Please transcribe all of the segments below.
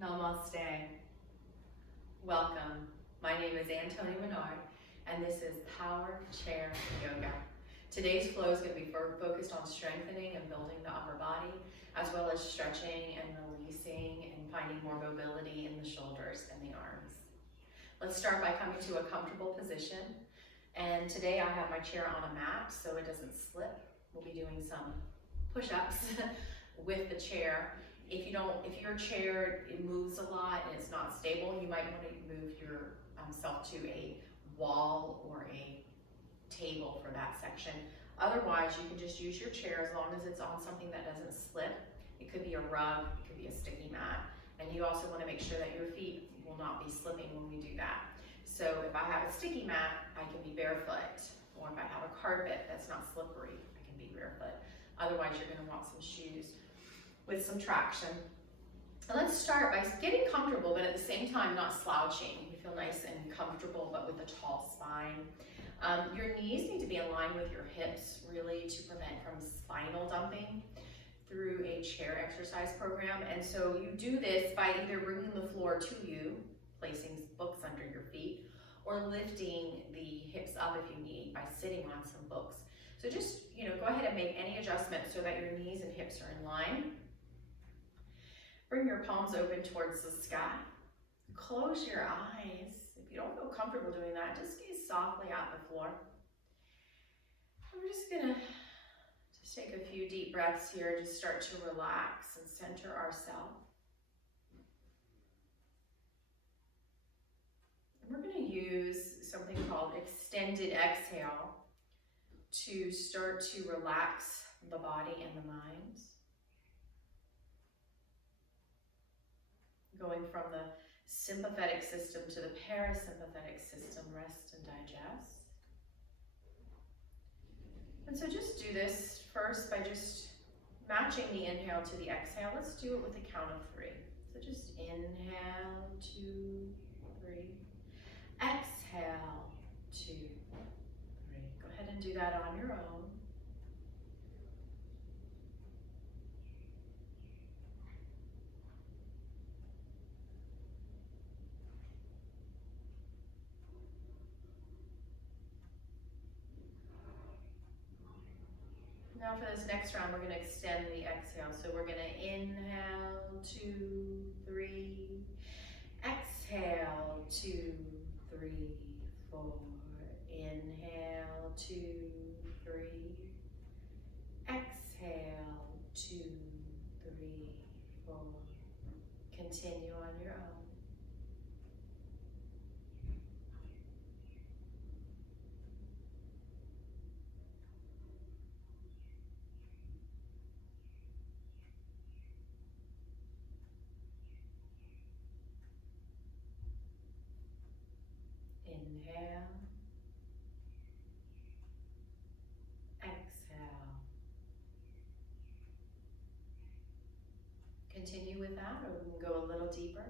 Namaste. Welcome. My name is Toni Minard, and this is Power Chair Yoga. Today's flow is going to be focused on strengthening and building the upper body, as well as stretching and releasing and finding more mobility in the shoulders and the arms. Let's start by coming to a comfortable position. And today I have my chair on a mat so it doesn't slip. We'll be doing some push-ups with the chair. If your chair moves a lot and it's not stable, you might want to move yourself to a wall or a table for that section. Otherwise, you can just use your chair as long as it's on something that doesn't slip. It could be a rug, it could be a sticky mat, and you also want to make sure that your feet will not be slipping when we do that. So if I have a sticky mat, I can be barefoot, or if I have a carpet that's not slippery, I can be barefoot. Otherwise, you're going to want some shoes with some traction. And let's start by getting comfortable, but at the same time not slouching. You feel nice and comfortable, but with a tall spine. Your knees need to be in line with your hips, really, to prevent from spinal dumping through a chair exercise program. And so you do this by either bringing the floor to you, placing books under your feet, or lifting the hips up if you need by sitting on some books. So just, go ahead and make any adjustment so that your knees and hips are in line. Bring your palms open towards the sky. Close your eyes. If you don't feel comfortable doing that, just gaze softly at the floor. And we're just gonna take a few deep breaths here, just start to relax and center ourselves. And we're gonna use something called extended exhale to start to relax the body and the mind. Going from the sympathetic system to the parasympathetic system, rest and digest. And so just do this first by just matching the inhale to the exhale. Let's do it with a count of 3. So just inhale, 2, 3. Exhale, 2, 3. Go ahead and do that on your own. Now for this next round, we're going to extend the exhale. So we're going to inhale, 2, 3. Exhale, 2, 3, 4. Inhale, 2, 3. Exhale, 2, 3, 4. Continue on your own. Inhale, exhale. Continue with that, or we can go a little deeper.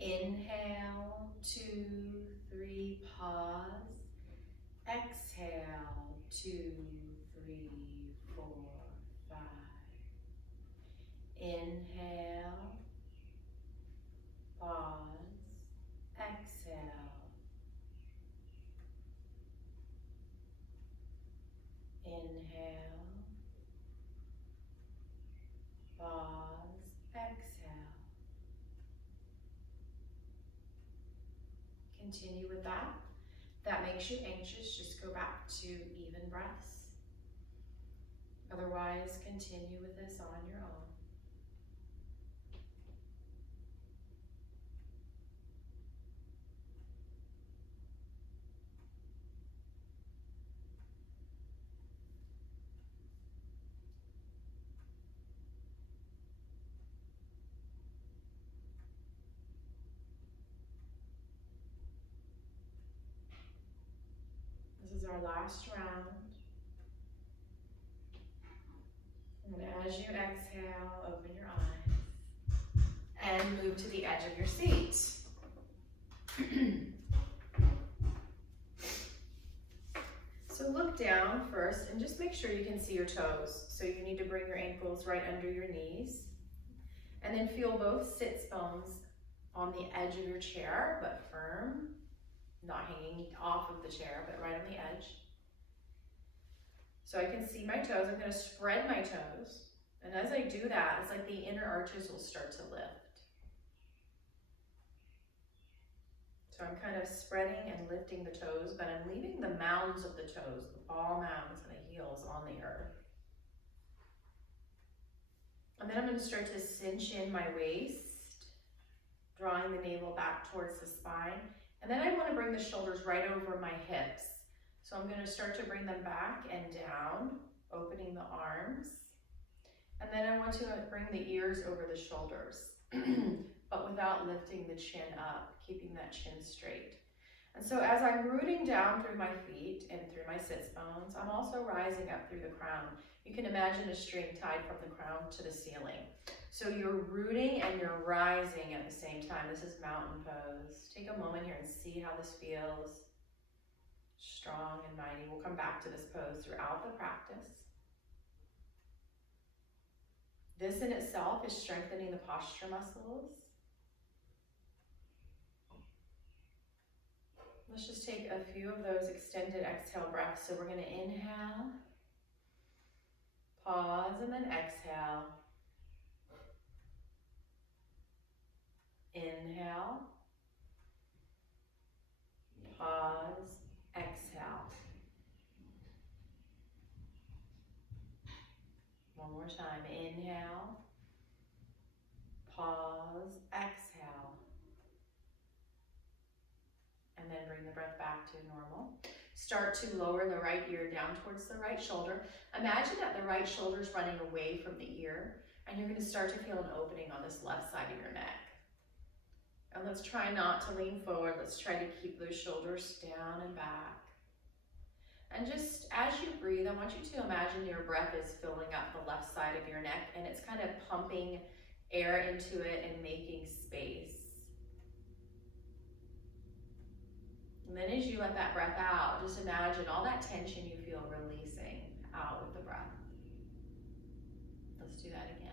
Inhale, 2, 3, pause. Exhale, 2, 3, 4, 5. Inhale, pause. Exhale. Inhale, pause, exhale. Continue with that. If that makes you anxious, just go back to even breaths. Otherwise, continue with this on your own. This is our last round. And as you exhale, open your eyes and move to the edge of your seat. So look down first and just make sure you can see your toes. So you need to bring your ankles right under your knees. And then feel both sits bones on the edge of your chair, but firm, not hanging off of the chair, but right on the edge. So I can see my toes. I'm going to spread my toes. And as I do that, it's like the inner arches will start to lift. So I'm kind of spreading and lifting the toes, but I'm leaving the mounds of the toes, the ball mounds and the heels on the earth. And then I'm going to start to cinch in my waist, drawing the navel back towards the spine. And then I want to bring the shoulders right over my hips. So I'm going to start to bring them back and down, opening the arms. And then I want to bring the ears over the shoulders, but without lifting the chin up, keeping that chin straight. And so as I'm rooting down through my feet and through my sits bones, I'm also rising up through the crown. You can imagine a string tied from the crown to the ceiling. So you're rooting and you're rising at the same time. This is mountain pose. Take a moment here and see how this feels. Strong and mighty. We'll come back to this pose throughout the practice. This in itself is strengthening the posture muscles. Let's just take a few of those extended exhale breaths. So we're going to inhale, pause, and then exhale. Inhale, pause, exhale. One more time. Inhale, pause, exhale. And then bring the breath back to normal. Start to lower the right ear down towards the right shoulder. Imagine that the right shoulder is running away from the ear, and you're going to start to feel an opening on this left side of your neck. And let's try not to lean forward. Let's try to keep those shoulders down and back. And just as you breathe, I want you to imagine your breath is filling up the left side of your neck, and it's kind of pumping air into it and making space. And then as you let that breath out, just imagine all that tension you feel releasing out with the breath. Let's do that again.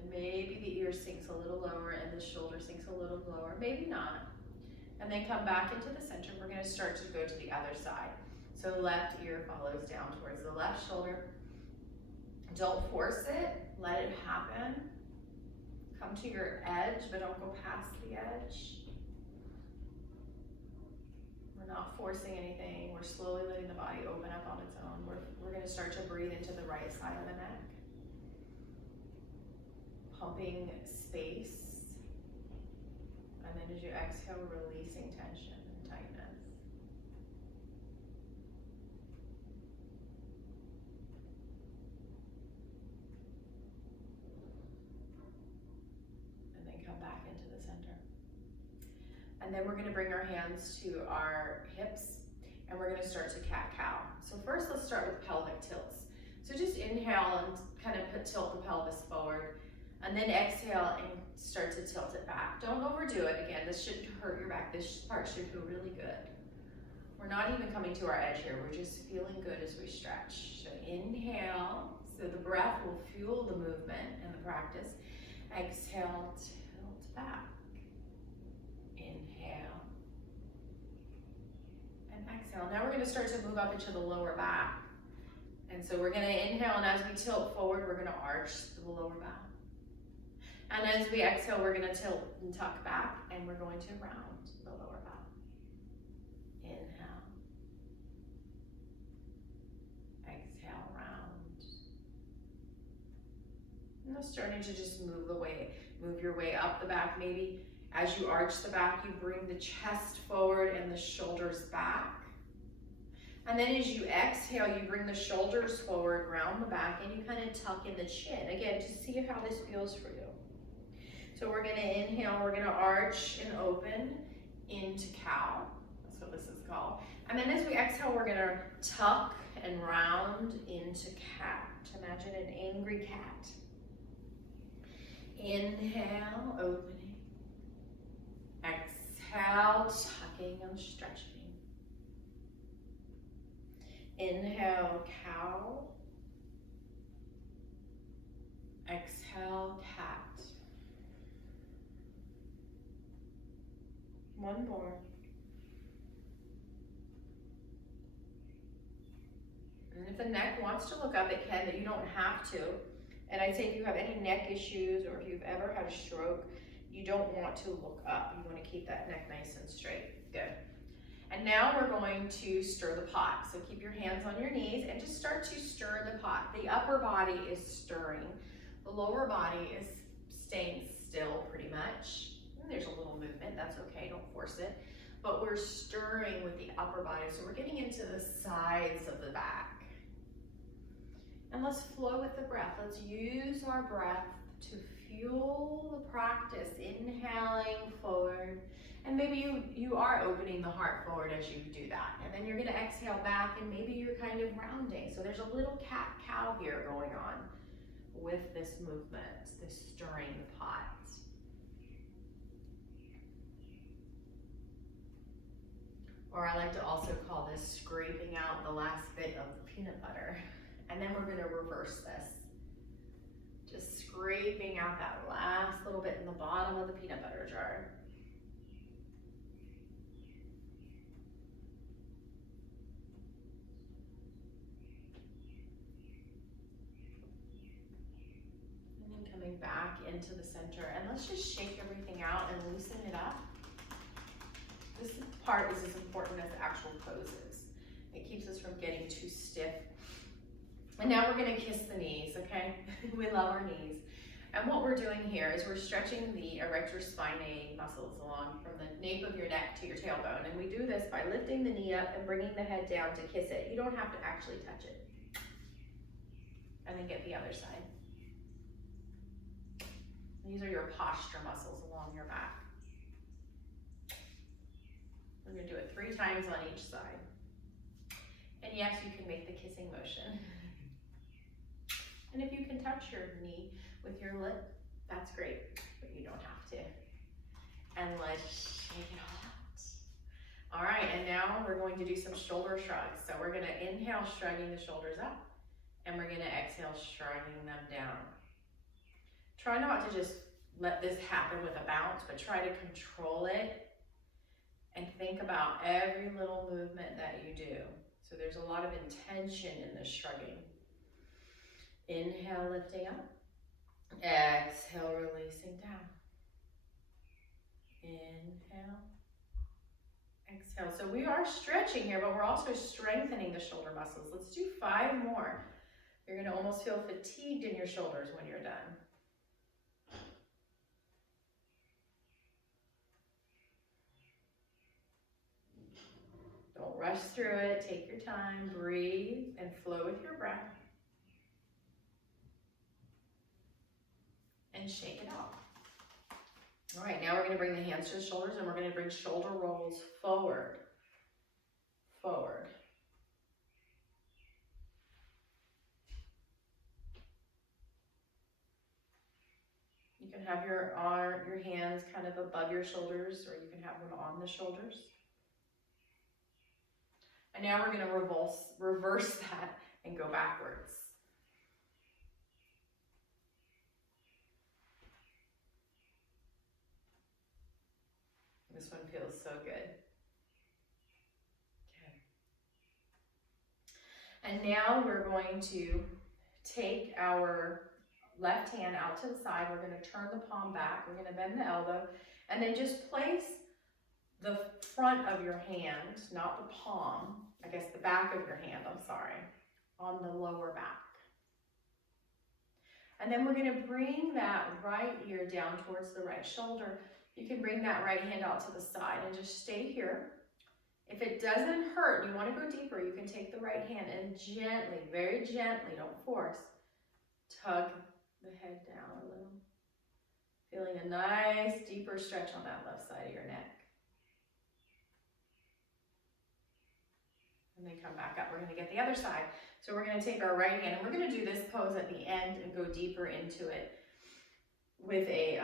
And maybe the ear sinks a little lower and the shoulder sinks a little lower, maybe not. And then come back into the center. We're going to start to go to the other side. So left ear follows down towards the left shoulder. Don't force it, let it happen. Come to your edge, but don't go past the edge. We're not forcing anything. We're slowly letting the body open up on its own. We're going to start to breathe into the right side of the neck. Pumping space. And then as you exhale, releasing tension and tightness. And then come back into the center. And then we're going to bring our hands to our hips, and we're going to start to cat-cow. So first, let's start with pelvic tilts. So just inhale and kind of tilt the pelvis forward. And then exhale and start to tilt it back. Don't overdo it. Again, this shouldn't hurt your back. This part should feel really good. We're not even coming to our edge here. We're just feeling good as we stretch. So inhale. So the breath will fuel the movement and the practice. Exhale, tilt back. Inhale. And exhale. Now we're going to start to move up into the lower back. And so we're going to inhale, and as we tilt forward, we're going to arch the lower back. And as we exhale, we're going to tilt and tuck back, and we're going to round the lower back. Inhale. Exhale, round. Now starting to just move your way up the back. Maybe as you arch the back, you bring the chest forward and the shoulders back. And then as you exhale, you bring the shoulders forward, round the back, and you kind of tuck in the chin. Again, to see how this feels for you. So we're going to inhale, we're going to arch and open into cow. That's what this is called. And then as we exhale, we're going to tuck and round into cat. Imagine an angry cat. Inhale, opening. Exhale, tucking and stretching. Inhale, cow. Exhale, cat. One more. And if the neck wants to look up, it can, but you don't have to. And I'd say if you have any neck issues or if you've ever had a stroke, you don't want to look up. You want to keep that neck nice and straight. Good. And now we're going to stir the pot. So keep your hands on your knees and just start to stir the pot. The upper body is stirring. The lower body is staying still pretty much. And there's a little movement, that's okay, don't force it. But we're stirring with the upper body, so we're getting into the sides of the back. And let's flow with the breath. Let's use our breath to fuel the practice. Inhaling forward. And maybe you are opening the heart forward as you do that. And then you're gonna exhale back and maybe you're kind of rounding. So there's a little cat-cow here going on with this movement, this stirring the pot. Or I like to also call this scraping out the last bit of the peanut butter. And then we're gonna reverse this. Just scraping out that last little bit in the bottom of the peanut butter jar. And then coming back into the center. And let's just shake everything out and loosen it up. This part is as important as the actual poses. It keeps us from getting too stiff. And now we're gonna kiss the knees, okay? We love our knees. And what we're doing here is we're stretching the erector spinae muscles along from the nape of your neck to your tailbone. And we do this by lifting the knee up and bringing the head down to kiss it. You don't have to actually touch it. And then get the other side. These are your posture muscles along your back. We're gonna do it 3 times on each side. And yes, you can make the kissing motion. And if you can touch your knee with your lip, that's great, but you don't have to. And let's shake it all out. All right, and now we're going to do some shoulder shrugs. So we're gonna inhale, shrugging the shoulders up, and we're gonna exhale, shrugging them down. Try not to just let this happen with a bounce, but try to control it and think about every little movement that you do. So there's a lot of intention in this shrugging. Inhale, lifting up. Exhale, releasing down. Inhale. Exhale. So we are stretching here, but we're also strengthening the shoulder muscles. Let's do 5 more. You're gonna almost feel fatigued in your shoulders when you're done. Don't rush through it, take your time, breathe, and flow with your breath. And shake it out. All right, now we're gonna bring the hands to the shoulders and we're gonna bring shoulder rolls forward. Forward. You can have your hands kind of above your shoulders, or you can have them on the shoulders. And now we're gonna reverse that and go backwards. This one feels so good. Okay. And now we're going to take our left hand out to the side. We're going to turn the palm back. We're going to bend the elbow and then just place the front of your hand, not the palm, I guess the back of your hand, I'm sorry, on the lower back. And then we're going to bring that right ear down towards the right shoulder. You can bring that right hand out to the side and just stay here. If it doesn't hurt, you want to go deeper, you can take the right hand and gently, very gently, don't force, tug the head down a little. Feeling a nice deeper stretch on that left side of your neck. And then come back up. We're going to get the other side. So we're going to take our right hand and we're going to do this pose at the end and go deeper into it with a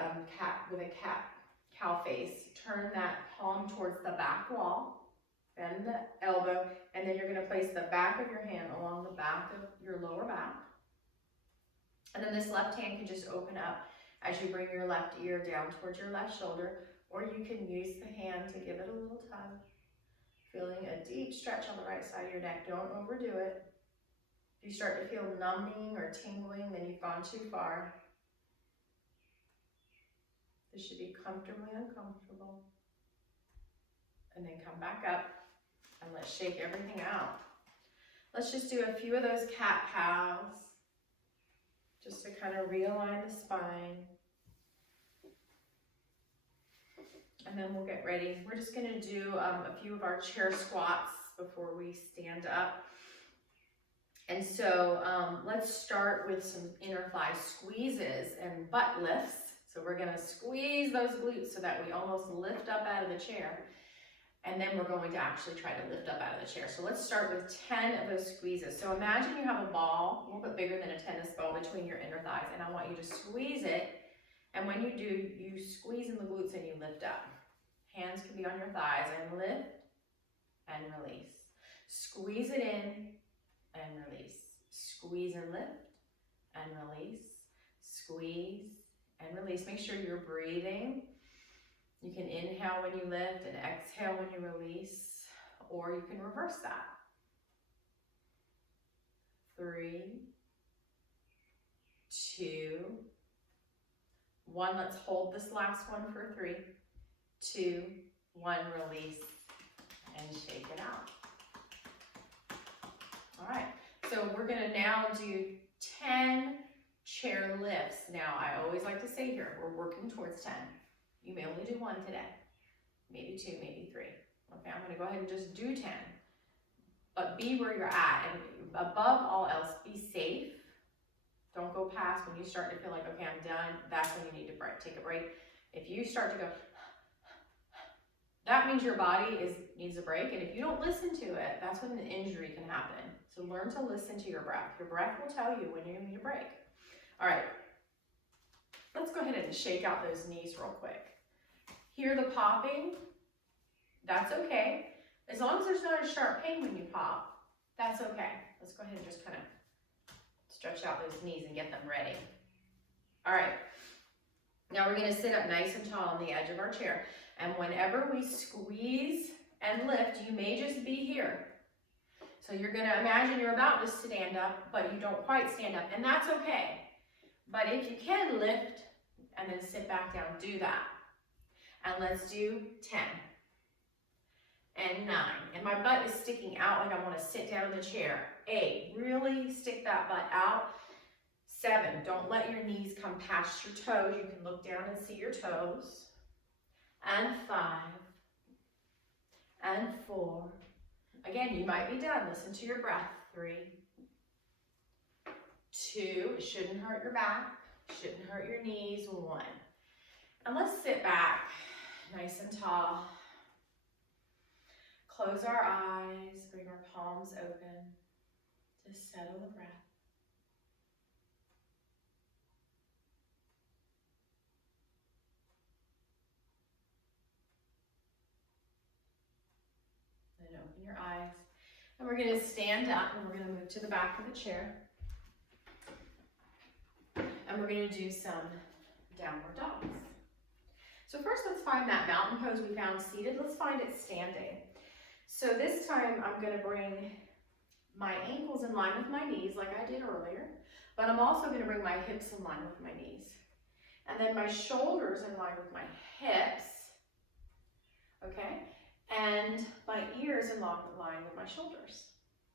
cow face. Turn that palm towards the back wall. Bend the elbow, and then you're going to place the back of your hand along the back of your lower back. And then this left hand can just open up as you bring your left ear down towards your left shoulder, or you can use the hand to give it a little tug. Feeling a deep stretch on the right side of your neck. Don't overdo it. If you start to feel numbing or tingling, then you've gone too far. This should be comfortably uncomfortable. And then come back up and let's shake everything out. Let's just do a few of those cat-cows just to kind of realign the spine. And then we'll get ready. We're just going to do a few of our chair squats before we stand up. And so let's start with some inner thigh squeezes and butt lifts. So we're going to squeeze those glutes so that we almost lift up out of the chair. And then we're going to actually try to lift up out of the chair. So let's start with 10 of those squeezes. So imagine you have a ball, a little bit bigger than a tennis ball, between your inner thighs. And I want you to squeeze it. And when you do, you squeeze in the glutes and you lift up. Hands can be on your thighs and lift and release. Squeeze it in and release. Squeeze and lift and release. Squeeze and release. Make sure you're breathing. You can inhale when you lift and exhale when you release, or you can reverse that. 3, 2, 1. Let's hold this last one for 3, 2, 1. Release and shake it out. All right, so we're gonna now do 10 chair lifts. Now, I always like to say here, we're working towards 10. You may only do 1 today, maybe 2, maybe 3. Okay, I'm gonna go ahead and just do 10. But be where you're at, and above all else, be safe. Don't go past when you start to feel like, okay, I'm done. That's when you need to take a break. If you start to go, that means your body needs a break, and if you don't listen to it, that's when the injury can happen. So learn to listen to your breath. Your breath will tell you when you need a break. All right, let's go ahead and shake out those knees real quick. Hear the popping? That's okay. As long as there's not a sharp pain when you pop, that's okay. Let's go ahead and just kind of stretch out those knees and get them ready. All right, now we're gonna sit up nice and tall on the edge of our chair. And whenever we squeeze and lift, you may just be here. So you're gonna imagine you're about to stand up, but you don't quite stand up, and that's okay. But if you can lift and then sit back down, do that. And let's do 10 and 9. And my butt is sticking out like I want to sit down in the chair. 8, really stick that butt out. 7, don't let your knees come past your toes. You can look down and see your toes. And 5 and 4. Again, you might be done. Listen to your breath. 3, 2, it shouldn't hurt your back, shouldn't hurt your knees. 1. And let's sit back nice and tall. Close our eyes, bring our palms open. Just settle the breath. Then open your eyes. And we're going to stand up and we're going to move to the back of the chair. And we're going to do some downward dogs. So first, let's find that mountain pose we found seated. Let's find it standing. So this time, I'm going to bring my ankles in line with my knees like I did earlier, but I'm also going to bring my hips in line with my knees. And then my shoulders in line with my hips, okay? And my ears in line with my shoulders.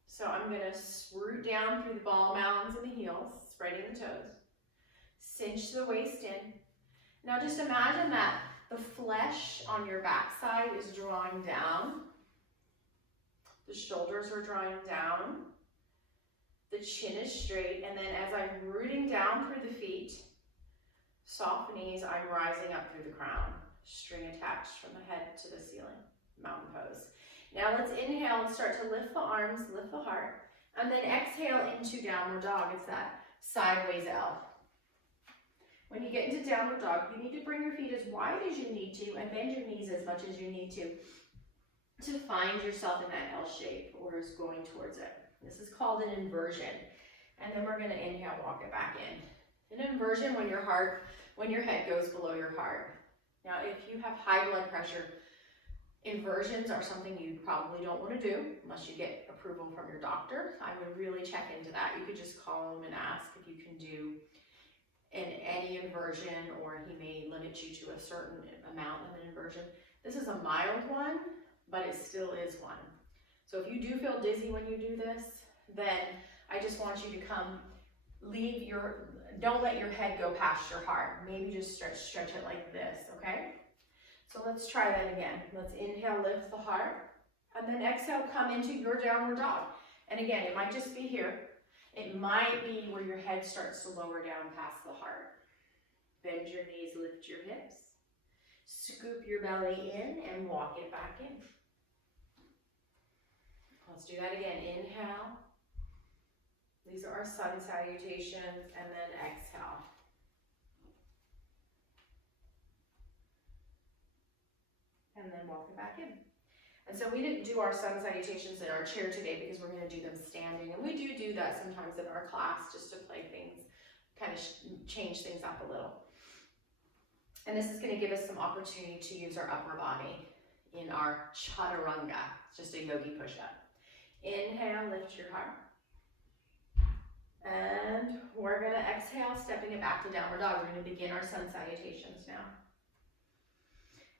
So I'm going to root down through the ball mounds and the heels, spreading the toes. Cinch the waist in. Now just imagine that the flesh on your backside is drawing down. The shoulders are drawing down. The chin is straight. And then as I'm rooting down through the feet, soft knees, I'm rising up through the crown. String attached from the head to the ceiling. Mountain pose. Now let's inhale and start to lift the arms, lift the heart. And then exhale into downward dog. It's that sideways L. When you get into downward dog, you need to bring your feet as wide as you need to and bend your knees as much as you need to. to find yourself in that L shape or is going towards it. This is called an inversion. And then we're going to inhale, walk it back in. An inversion when your head goes below your heart. Now, if you have high blood pressure, inversions are something you probably don't want to do unless you get approval from your doctor. I would really check into that. You could just call him and ask if you can do any inversion, or he may limit you to a certain amount of an inversion. This is a mild one, but it still is one. So if you do feel dizzy when you do this, then I just want you to don't let your head go past your heart. Maybe just stretch it like this, okay? So let's try that again. Let's inhale, lift the heart, and then exhale, come into your downward dog. And again, it might just be here. It might be where your head starts to lower down past the heart. Bend your knees, lift your hips. Scoop your belly in and walk it back in. Let's do that again. Inhale. These are our sun salutations, and then exhale. And then walk it back in. And so we didn't do our sun salutations in our chair today because we're going to do them standing. And we do that sometimes in our class just to play things, kind of change things up a little. And this is going to give us some opportunity to use our upper body in our chaturanga, just a yogi push-up. Inhale, lift your heart. And we're going to exhale, stepping it back to downward dog. We're going to begin our sun salutations now.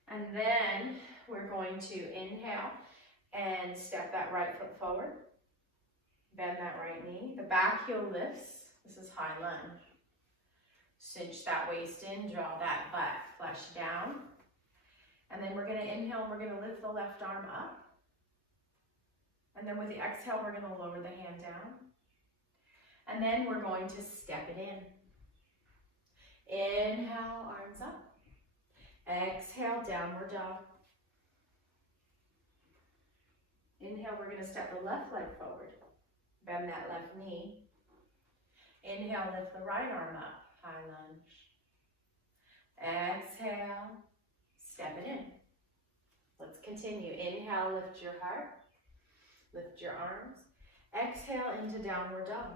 And then we're going to inhale and step that right foot forward. Bend that right knee. The back heel lifts. This is high lunge. Cinch that waist in, draw that butt flesh down. And then we're going to inhale, we're going to lift the left arm up. And then with the exhale, we're going to lower the hand down. And then we're going to step it in. Inhale, arms up. Exhale, downward dog. Inhale, we're going to step the left leg forward. Bend that left knee. Inhale, lift the right arm up. High lunge. Exhale, step it in. Let's continue. Inhale, lift your heart. Lift your arms. Exhale into downward dog.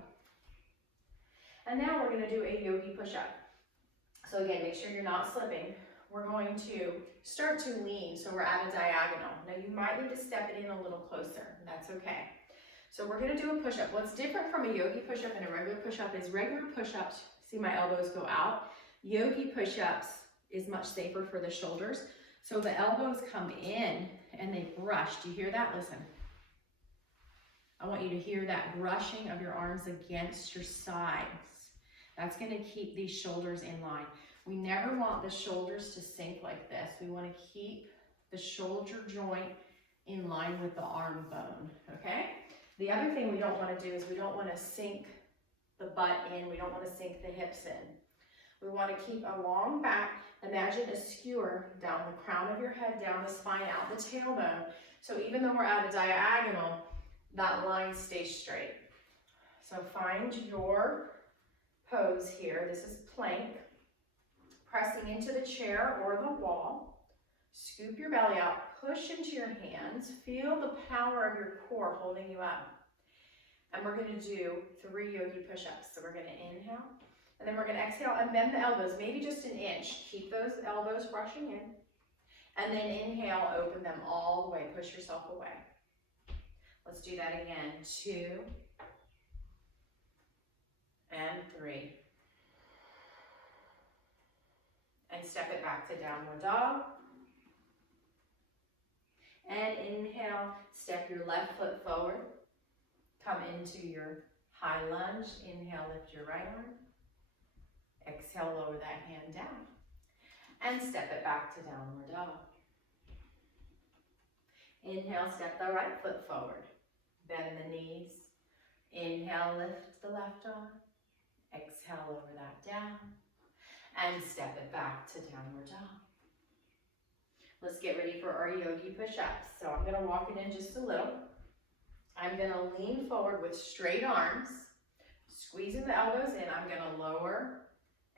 And now we're going to do a yogi push-up. So again, make sure you're not slipping. We're going to start to lean, so we're at a diagonal. Now you might need to step it in a little closer. That's okay. So we're going to do a push-up. What's different from a yogi push-up and a regular push-up is regular push-ups, see my elbows go out. Yogi push-ups is much safer for the shoulders. So the elbows come in and they brush. Do you hear that? Listen. I want you to hear that brushing of your arms against your sides. That's going to keep these shoulders in line. We never want the shoulders to sink like this. We want to keep the shoulder joint in line with the arm bone, okay? The other thing we don't want to do is we don't want to sink the butt in. We don't want to sink the hips in. We want to keep a long back. Imagine a skewer down the crown of your head, down the spine, out the tailbone. So even though we're at a diagonal, that line stays straight. So find your pose here. This is plank. Pressing into the chair or the wall. Scoop your belly out. Push into your hands. Feel the power of your core holding you up. And we're going to do 3 yogi push-ups. So we're going to inhale. And then we're going to exhale and bend the elbows, maybe just an inch. Keep those elbows brushing in. And then inhale, open them all the way. Push yourself away. Let's do that again. 2 and 3. And step it back to downward dog. And inhale, step your left foot forward. Come into your high lunge. Inhale, lift your right arm. Exhale, lower that hand down. And step it back to downward dog. Inhale, step the right foot forward. Bend the knees. Inhale, lift the left arm. Exhale, lower that down. And step it back to downward dog. Let's get ready for our yogi push-ups. So I'm going to walk it in just a little. I'm going to lean forward with straight arms, squeezing the elbows in. I'm going to lower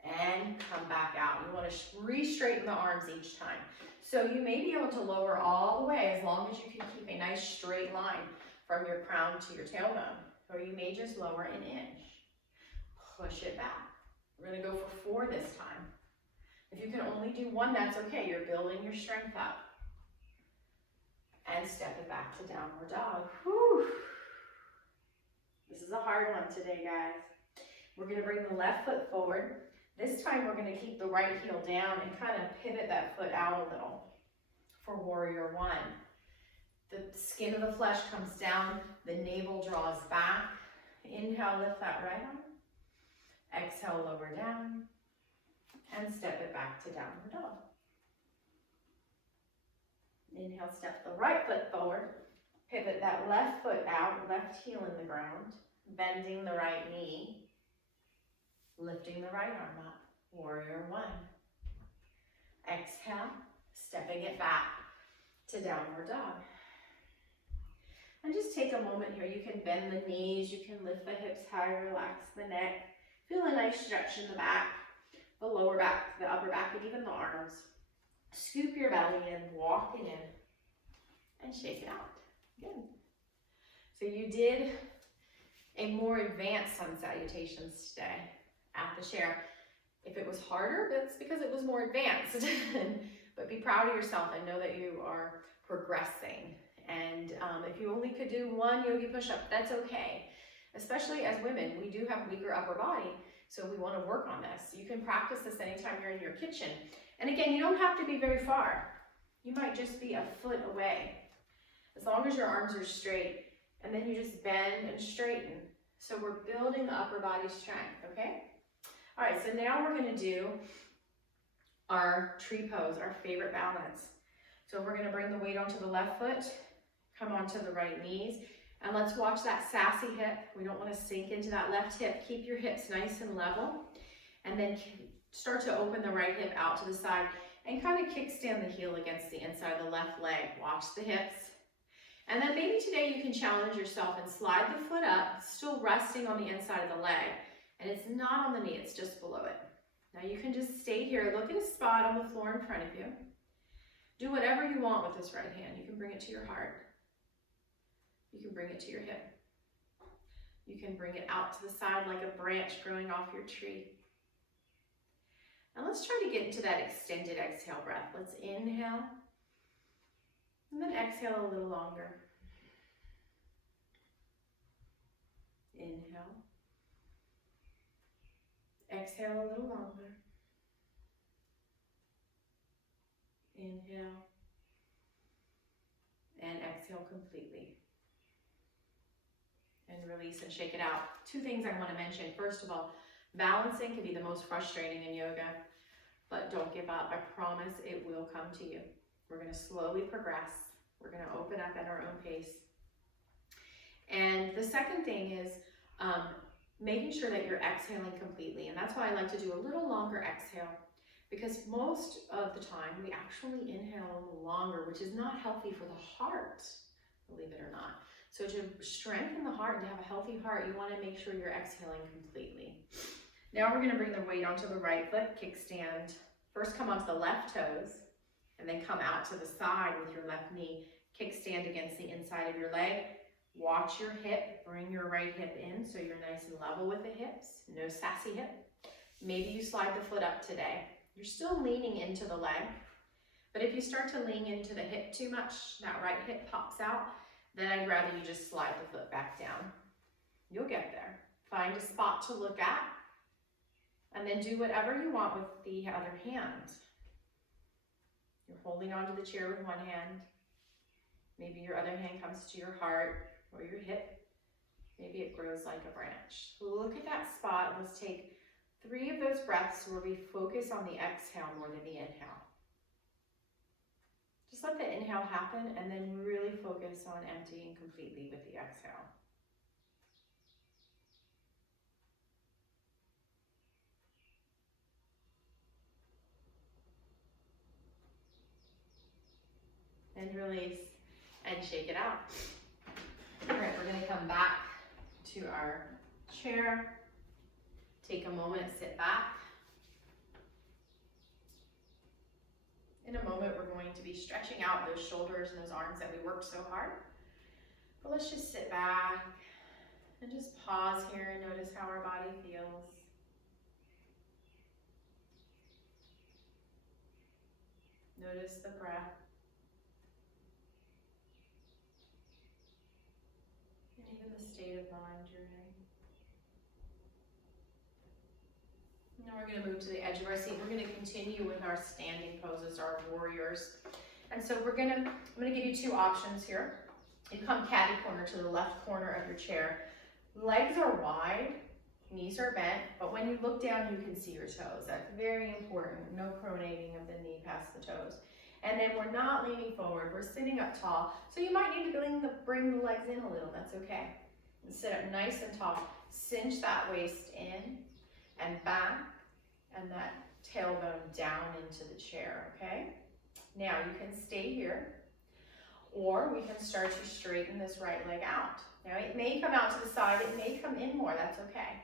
and come back out. You want to re-straighten the arms each time. So you may be able to lower all the way as long as you can keep a nice straight line from your crown to your tailbone. Or you may just lower an inch. Push it back. We're going to go for 4 this time. If you can only do 1, that's okay. You're building your strength up. And step it back to downward dog. Whew. This is a hard one today, guys. We're going to bring the left foot forward. This time we're going to keep the right heel down and kind of pivot that foot out a little for warrior 1. The skin of the flesh comes down, the navel draws back. Inhale, lift that right arm. Exhale, lower down. And step it back to downward dog. Inhale, step the right foot forward. Pivot that left foot out, left heel in the ground. Bending the right knee. Lifting the right arm up. Warrior 1. Exhale, stepping it back to downward dog. And just take a moment here. You can bend the knees, you can lift the hips high, relax the neck. Feel a nice stretch in the back, the lower back, the upper back, and even the arms. Scoop your belly in, walk it in, and shake it out. Good. So you did a more advanced sun salutations today at the chair. If it was harder, that's because it was more advanced. But be proud of yourself and know that you are progressing. And if you only could do 1 yogi push-up, that's okay. Especially as women, we do have weaker upper body, so we want to work on this. You can practice this anytime you're in your kitchen. And again, you don't have to be very far. You might just be a foot away. As long as your arms are straight, and then you just bend and straighten. So we're building the upper body strength, okay? All right, so now we're going to do our tree pose, our favorite balance. So we're going to bring the weight onto the left foot, come onto the right knees, and let's watch that sassy hip. We don't want to sink into that left hip. Keep your hips nice and level, and then start to open the right hip out to the side and kind of kickstand the heel against the inside of the left leg. Watch the hips. And then maybe today you can challenge yourself and slide the foot up, still resting on the inside of the leg. And it's not on the knee, it's just below it. Now you can just stay here, look at a spot on the floor in front of you. Do whatever you want with this right hand. You can bring it to your heart. You can bring it to your hip. You can bring it out to the side like a branch growing off your tree. Now let's try to get into that extended exhale breath. Let's inhale, and then exhale a little longer. Inhale. Exhale a little longer. Inhale. And exhale completely. And release and shake it out. 2 things I want to mention. First of all, balancing can be the most frustrating in yoga, but don't give up. I promise it will come to you. We're going to slowly progress. We're going to open up at our own pace. And the second thing is making sure that you're exhaling completely. And that's why I like to do a little longer exhale, because most of the time we actually inhale a little longer, which is not healthy for the heart, believe it or not. So to strengthen the heart and to have a healthy heart, you want to make sure you're exhaling completely. Now we're going to bring the weight onto the right foot, kickstand. First come onto the left toes, and then come out to the side with your left knee. Kickstand against the inside of your leg. Watch your hip, bring your right hip in so you're nice and level with the hips. No sassy hip. Maybe you slide the foot up today. You're still leaning into the leg, but if you start to lean into the hip too much, that right hip pops out, then I'd rather you just slide the foot back down. You'll get there. Find a spot to look at, and then do whatever you want with the other hand. You're holding onto the chair with one hand. Maybe your other hand comes to your heart or your hip. Maybe it grows like a branch. Look at that spot. Let's take 3 of those breaths where we focus on the exhale more than the inhale. Just let the inhale happen and then really focus on emptying completely with the exhale. And release and shake it out. All right, we're going to come back to our chair. Take a moment, sit back. In a moment, we're going to be stretching out those shoulders and those arms that we worked so hard. But let's just sit back and just pause here and notice how our body feels. Notice the breath. And even the state of mind you're in. Now we're going to move to the edge of our seat. We're going to continue with our standing poses, our warriors. And so I'm going to give you two options here. You come catty corner to the left corner of your chair. Legs are wide, knees are bent, but when you look down, you can see your toes. That's very important. No pronating of the knee past the toes. And then we're not leaning forward. We're sitting up tall. So you might need to bring the legs in a little. That's okay. And sit up nice and tall. Cinch that waist in and back, and that tailbone down into the chair, okay? Now you can stay here, or we can start to straighten this right leg out. Now it may come out to the side, it may come in more, that's okay.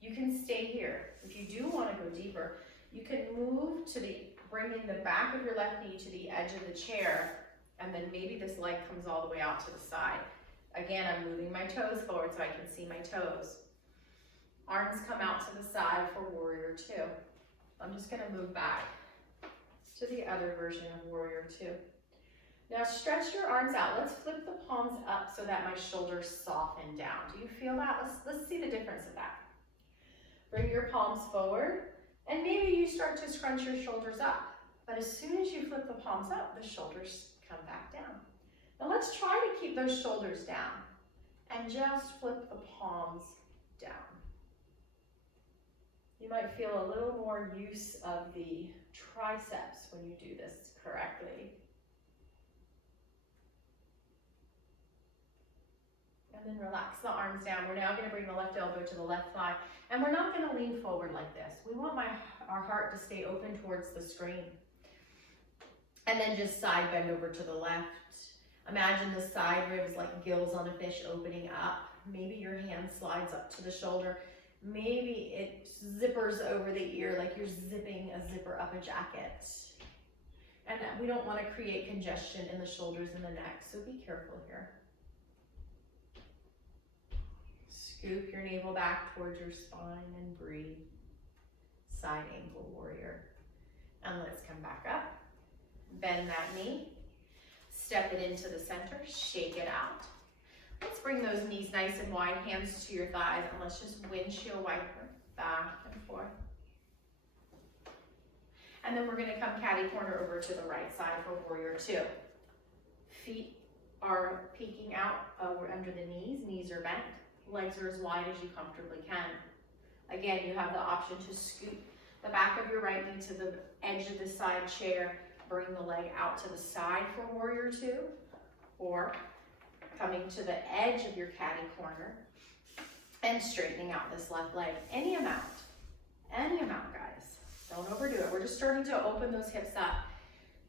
You can stay here. If you do want to go deeper, you can move to bringing the back of your left knee to the edge of the chair, and then maybe this leg comes all the way out to the side. Again, I'm moving my toes forward so I can see my toes. Arms come out to the side for warrior two. I'm just going to move back to the other version of warrior two. Now stretch your arms out. Let's flip the palms up so that my shoulders soften down. Do you feel that? Let's see the difference of that. Bring your palms forward, and maybe you start to scrunch your shoulders up. But as soon as you flip the palms up, the shoulders come back down. Now let's try to keep those shoulders down and just flip the palms down. You might feel a little more use of the triceps when you do this correctly. And then relax the arms down. We're now going to bring the left elbow to the left thigh, and we're not going to lean forward like this. We want our heart to stay open towards the screen. And then just side bend over to the left. Imagine the side ribs like gills on a fish opening up. Maybe your hand slides up to the shoulder. Maybe it zippers over the ear like you're zipping a zipper up a jacket. And we don't want to create congestion in the shoulders and the neck, so be careful here. Scoop your navel back towards your spine and breathe. Side ankle warrior. And let's come back up. Bend that knee. Step it into the center. Shake it out. Let's bring those knees nice and wide, hands to your thighs, and let's just windshield wiper back and forth. And then we're going to come catty corner over to the right side for warrior two. Feet are peeking out under the knees. Knees are bent. Legs are as wide as you comfortably can. Again, you have the option to scoop the back of your right knee to the edge of the side chair. Bring the leg out to the side for warrior two, or coming to the edge of your catty corner and straightening out this left leg. Any amount, guys. Don't overdo it. We're just starting to open those hips up.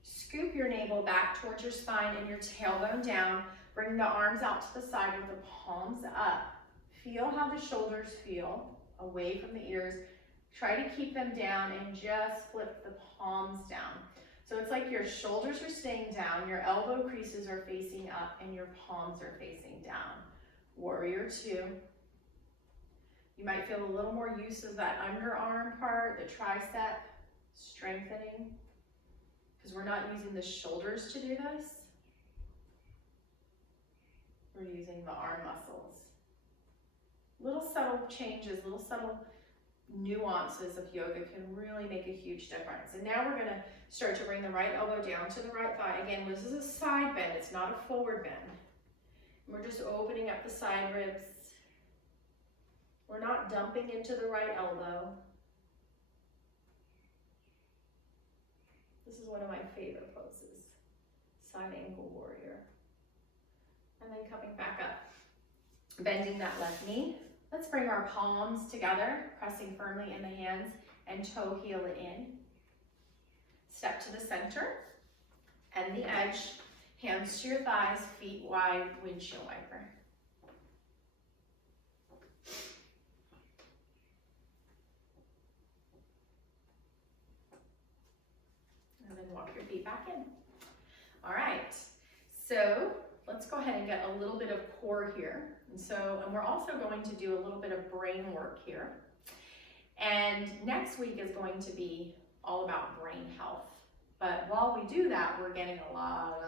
Scoop your navel back towards your spine and your tailbone down. Bring the arms out to the side with the palms up. Feel how the shoulders feel away from the ears. Try to keep them down and just flip the palms down. So it's like your shoulders are staying down, your elbow creases are facing up, and your palms are facing down. Warrior two. You might feel a little more use of that underarm part, the tricep, strengthening, because we're not using the shoulders to do this. We're using the arm muscles. Little subtle changes, little subtle nuances of yoga can really make a huge difference. And now we're going to start to bring the right elbow down to the right thigh. Again, this is a side bend, it's not a forward bend. And we're just opening up the side ribs. We're not dumping into the right elbow. This is one of my favorite poses. Side ankle warrior. And then coming back up, bending that left knee. Let's bring our palms together, pressing firmly in the hands, and toe heel it in. Step to the center and the edge, hands to your thighs, feet wide, windshield wiper. And then walk your feet back in. All right, so let's go ahead and get a little bit of core here. And we're also going to do a little bit of brain work here. And next week is going to be all about brain health. But while we do that, we're getting a lot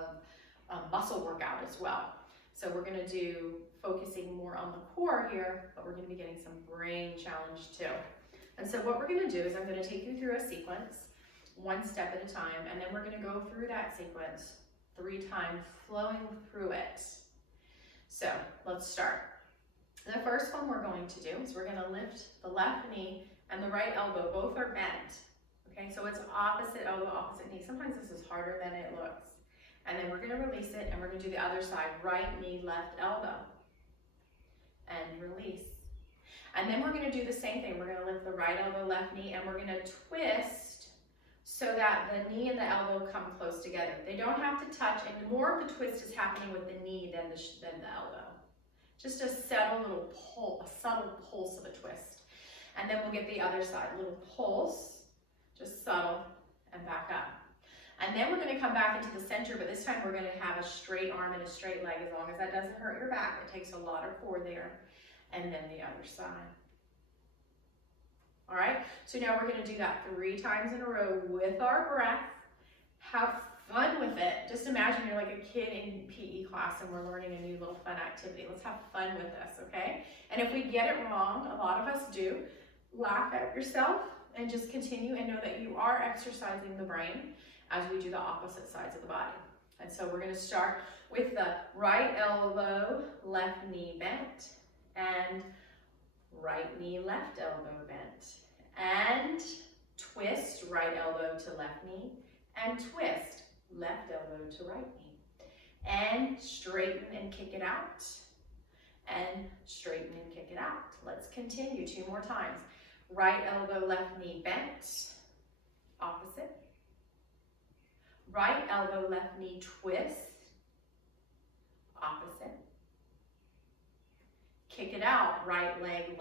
of muscle workout as well. So we're gonna do focusing more on the core here, but we're gonna be getting some brain challenge too. And so what we're gonna do is I'm gonna take you through a sequence, one step at a time, and then we're gonna go through that sequence 3 times, flowing through it. So let's start. The first one we're going to do is we're gonna lift the left knee and the right elbow, both are bent. Okay, so it's opposite elbow, opposite knee. Sometimes this is harder than it looks. And then we're gonna release it and we're gonna do the other side, right knee, left elbow. And release. And then we're gonna do the same thing. We're gonna lift the right elbow, left knee, and we're gonna twist so that the knee and the elbow come close together. They don't have to touch, and more of the twist is happening with the knee than the elbow. Just a subtle pulse of a twist. And then we'll get the other side, little pulse, just subtle, and back up. And then we're gonna come back into the center, but this time we're gonna have a straight arm and a straight leg, as long as that doesn't hurt your back. It takes a lot of core there. And then the other side. All right, so now we're gonna do that 3 times in a row with our breath. Have fun with it. Just imagine you're like a kid in PE class and we're learning a new little fun activity. Let's have fun with this, okay? And if we get it wrong, a lot of us do, laugh at yourself and just continue and know that you are exercising the brain as we do the opposite sides of the body. And so we're gonna start with the right elbow, left knee bent, and right knee, left elbow bent. And twist, right elbow to left knee, and twist, left elbow to right knee. And straighten and kick it out. And straighten and kick it out. Let's continue 2 more times. Right elbow, left knee bent, opposite. Right elbow, left knee twist, opposite. Kick it out, right leg,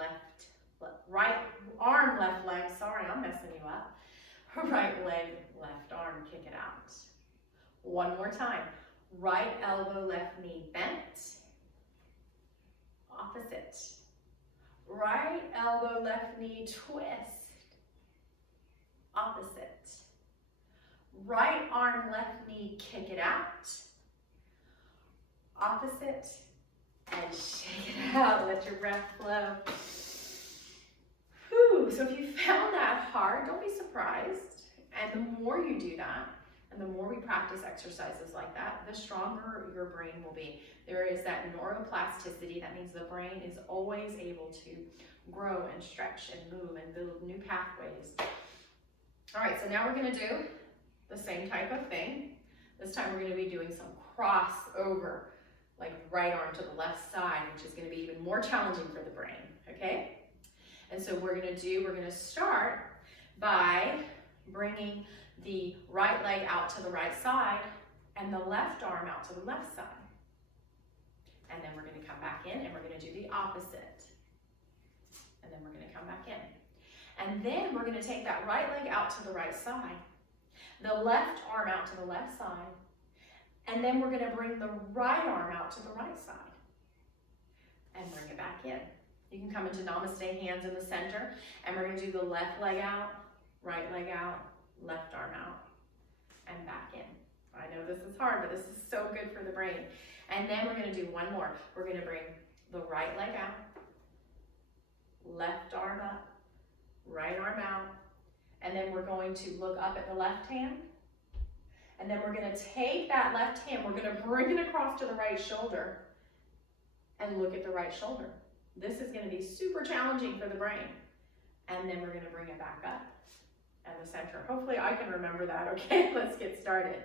right arm, left leg, sorry, I'm messing you up. Right leg, left arm, kick it out. 1 more time. Right elbow, left knee bent, opposite. Right elbow, left knee twist, opposite. Right arm, left knee, kick it out, opposite. And shake it out, let your breath flow. Whew. So if you found that hard, don't be surprised. And the more you do that, and the more we practice exercises like that, the stronger your brain will be. There is that neuroplasticity. That means the brain is always able to grow and stretch and move and build new pathways. All right, so now we're gonna do the same type of thing. This time we're gonna be doing some crossover, like right arm to the left side, which is gonna be even more challenging for the brain, okay? And so we're gonna start by bringing the right leg out to the right side and the left arm out to the left side. And then we're gonna come back in and we're gonna do the opposite. And then we're gonna come back in. And then we're gonna take that right leg out to the right side, the left arm out to the left side, and then we're gonna bring the right arm out to the right side and bring it back in. You can come into Namaste, hands in the center, and we're gonna do the left leg out, right leg out, left arm out, and back in. I know this is hard, but this is so good for the brain. And then we're gonna do one more. We're gonna bring the right leg out, left arm up, right arm out, and then we're going to look up at the left hand, and then we're gonna take that left hand, we're gonna bring it across to the right shoulder and look at the right shoulder. This is gonna be super challenging for the brain. And then we're gonna bring it back up and the center. Hopefully I can remember that, okay? Let's get started.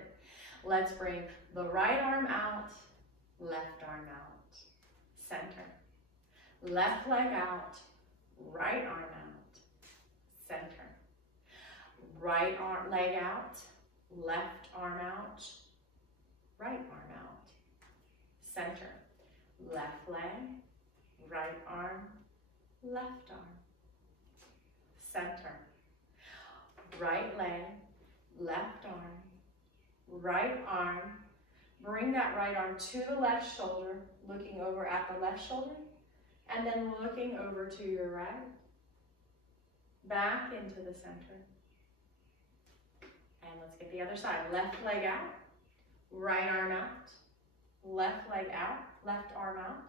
Let's bring the right arm out, left arm out, center. Left leg out, right arm out, center. Right arm, leg out, left arm out, right arm out, center. Left leg, right arm, left arm, center. Right leg, left arm, right arm. Bring that right arm to the left shoulder, looking over at the left shoulder, and then looking over to your right. Back into the center. And let's get the other side. Left leg out, right arm out, left leg out, left arm out.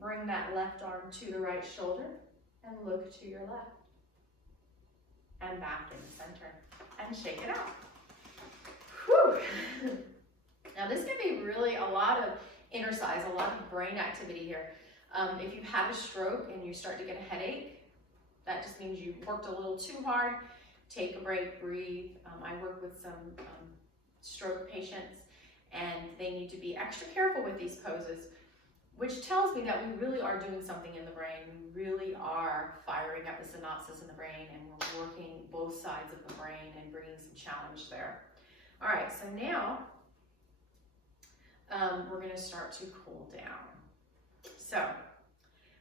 Bring that left arm to the right shoulder and look to your left. And back in the center. And shake it out. Whew. Now this can be really a lot of exercise, a lot of brain activity here. If you've had a stroke and you start to get a headache, that just means you worked a little too hard. Take a break, breathe. I work with some stroke patients, and they need to be extra careful with these poses, which tells me that we really are doing something in the brain. We really are firing up the synapses in the brain, and we're working both sides of the brain and bringing some challenge there. All right, so now we're gonna start to cool down. So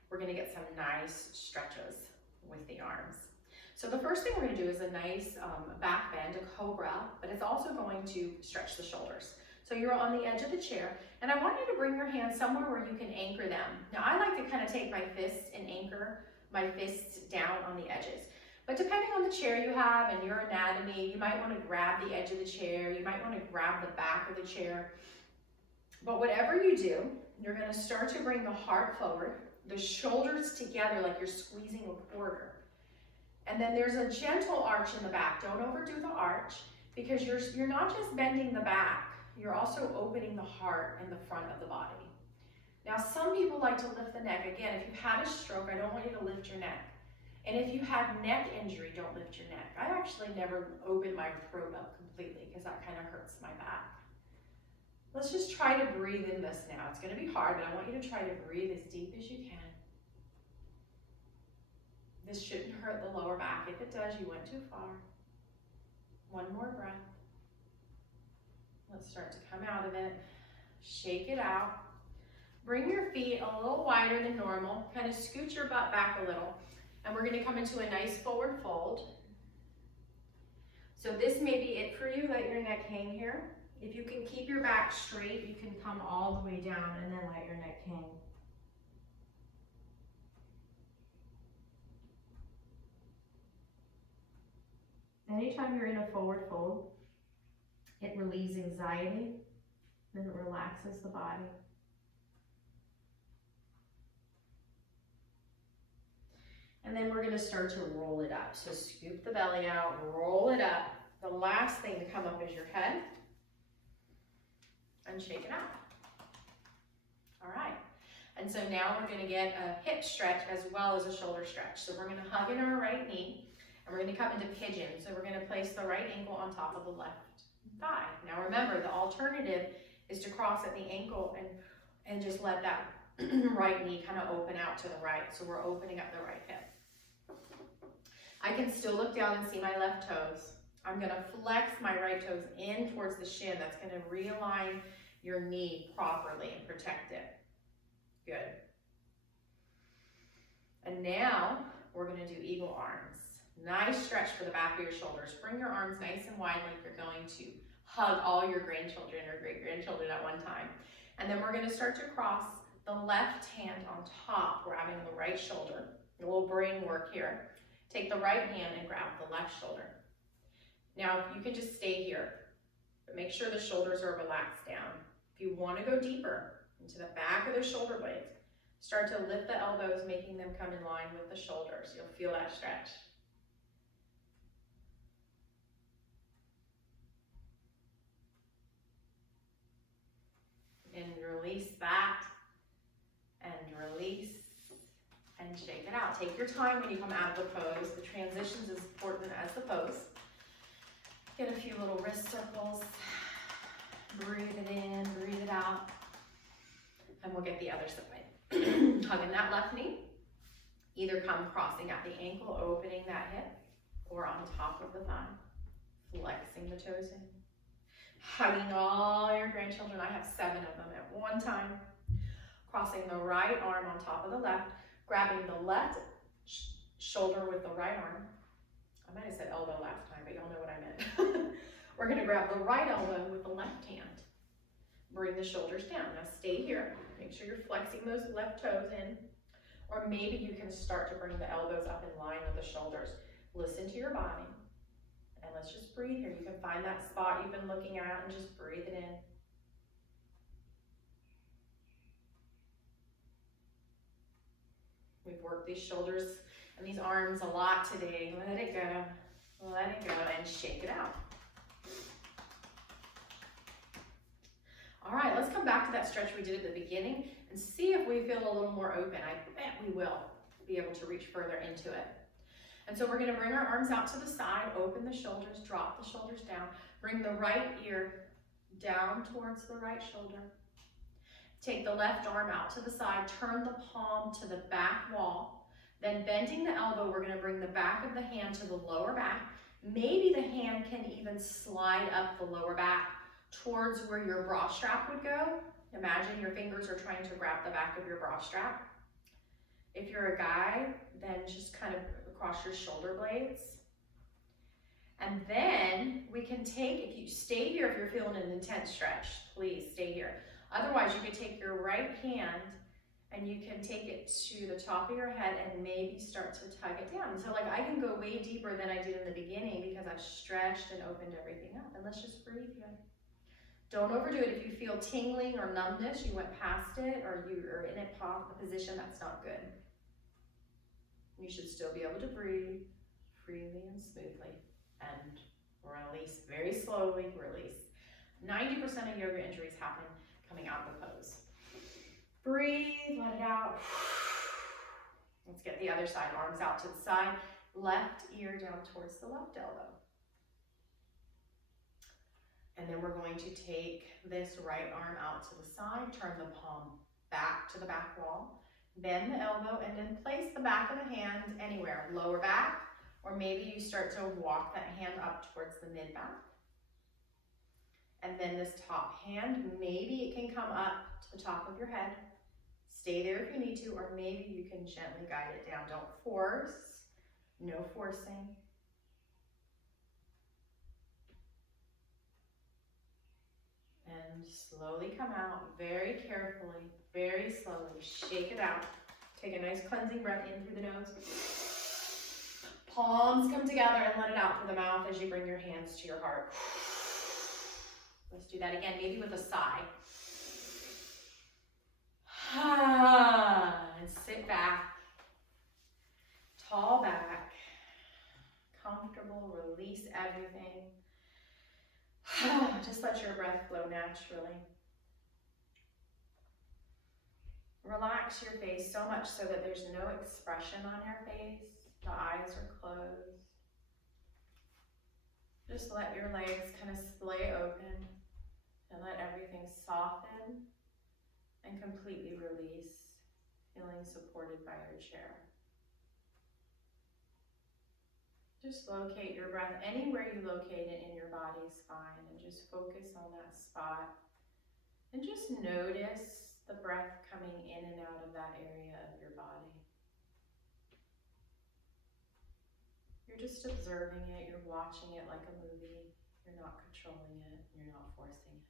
we're gonna get some nice stretches with the arms. So the first thing we're gonna do is a nice back bend, a cobra, but it's also going to stretch the shoulders. So you're on the edge of the chair, and I want you to bring your hands somewhere where you can anchor them. Now I like to kind of take my fists and anchor my fists down on the edges. But depending on the chair you have and your anatomy, you might want to grab the edge of the chair, you might want to grab the back of the chair. But whatever you do, you're going to start to bring the heart forward, the shoulders together like you're squeezing a quarter. And then there's a gentle arch in the back. Don't overdo the arch, because you're not just bending the back, you're also opening the heart and the front of the body. Now some people like to lift the neck. Again, if you've had a stroke, I don't want you to lift your neck. And if you had neck injury, don't lift your neck. I actually never open my throat up completely because that kind of hurts my back. Let's just try to breathe in this now. It's going to be hard, but I want you to try to breathe as deep as you can. This shouldn't hurt the lower back. If it does, you went too far. One more breath. Let's start to come out of it. Shake it out. Bring your feet a little wider than normal. Kind of scoot your butt back a little. And we're going to come into a nice forward fold. So this may be it for you. Let your neck hang here. If you can keep your back straight, you can come all the way down and then let your neck hang. Anytime you're in a forward fold, it relieves anxiety, then it relaxes the body. And then we're gonna start to roll it up. So scoop the belly out, roll it up. The last thing to come up is your head. And shake it out. All right. And so now we're gonna get a hip stretch as well as a shoulder stretch. So we're gonna hug in our right knee, and we're gonna come into pigeon. So we're gonna place the right ankle on top of the left thigh. Now remember, the alternative is to cross at the ankle and just let that right knee kind of open out to the right. So we're opening up the right hip. I can still look down and see my left toes. I'm gonna flex my right toes in towards the shin. That's gonna realign your knee properly and protect it. Good. And now we're gonna do eagle arms. Nice stretch for the back of your shoulders. Bring your arms nice and wide like you're going to hug all your grandchildren or great-grandchildren at one time. And then we're gonna start to cross the left hand on top, grabbing the right shoulder. A little brain work here. Take the right hand and grab the left shoulder. Now you can just stay here, but make sure the shoulders are relaxed down. If you want to go deeper into the back of the shoulder blades, start to lift the elbows, making them come in line with the shoulders. You'll feel that stretch. And release that, and release, and shake it out. Take your time when you come out of the pose. The transition's as important as the pose. Get a few little wrist circles. Breathe it in, breathe it out. And we'll get the other side. Hugging that left knee. Either come crossing at the ankle, opening that hip, or on top of the thigh. Flexing the toes in. Hugging all your grandchildren. I have 7 of them at one time. Crossing the right arm on top of the left. Grabbing the left shoulder with the right arm. I might have said elbow last time, but y'all know what I meant. We're gonna grab the right elbow with the left hand. Bring the shoulders down. Now stay here. Make sure you're flexing those left toes in. Or maybe you can start to bring the elbows up in line with the shoulders. Listen to your body. And let's just breathe here. You can find that spot you've been looking at and just breathe it in. We've worked these shoulders and these arms a lot today. Let it go. Let it go and shake it out. All right, let's come back to that stretch we did at the beginning and see if we feel a little more open. I bet we will be able to reach further into it. And so we're gonna bring our arms out to the side, open the shoulders, drop the shoulders down, bring the right ear down towards the right shoulder. Take the left arm out to the side, turn the palm to the back wall. Then bending the elbow, we're gonna bring the back of the hand to the lower back. Maybe the hand can even slide up the lower back towards where your bra strap would go. Imagine your fingers are trying to grab the back of your bra strap. If you're a guy, then just kind of across your shoulder blades. And then we can take, if you stay here, if you're feeling an intense stretch, please stay here. Otherwise, you can take your right hand and you can take it to the top of your head and maybe start to tug it down. So like I can go way deeper than I did in the beginning because I've stretched and opened everything up. And let's just breathe here. Don't overdo it. If you feel tingling or numbness, you went past it, or you are in a position that's not good. You should still be able to breathe freely and smoothly and release very slowly, release. 90% of yoga injuries happen coming out of the pose. Breathe, let it out. Let's get the other side, arms out to the side, left ear down towards the left elbow. And then we're going to take this right arm out to the side, turn the palm back to the back wall, bend the elbow, and then place the back of the hand anywhere, lower back, or maybe you start to walk that hand up towards the mid-back. And then this top hand, maybe it can come up to the top of your head. Stay there if you need to, or maybe you can gently guide it down. Don't force, no forcing. And slowly come out, very carefully, very slowly. Shake it out. Take a nice cleansing breath in through the nose. Palms come together and let it out through the mouth as you bring your hands to your heart. Let's do that again, maybe with a sigh. And sit back. Tall back. Comfortable, release everything. Just let your breath flow naturally. Relax your face so much so that there's no expression on your face. The eyes are closed. Just let your legs kind of splay open and let everything soften and completely release, feeling supported by your chair. Just locate your breath anywhere you locate it in your body is fine, and just focus on that spot. And just notice the breath coming in and out of that area of your body. You're just observing it, you're watching it like a movie. You're not controlling it, you're not forcing it.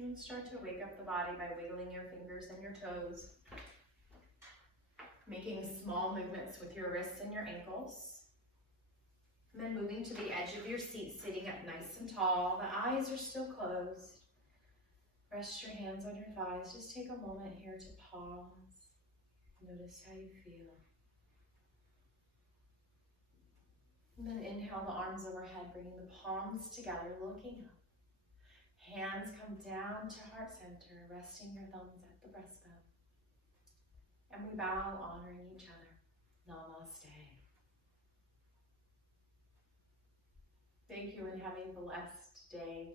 And start to wake up the body by wiggling your fingers and your toes, making small movements with your wrists and your ankles. And then moving to the edge of your seat, sitting up nice and tall. The eyes are still closed. Rest your hands on your thighs. Just take a moment here to pause. Notice how you feel. And then inhale the arms overhead, bringing the palms together, looking up. Hands come down to heart center, resting your thumbs at the breastbone. And we bow, honoring each other. Namaste. Thank you and have a blessed day.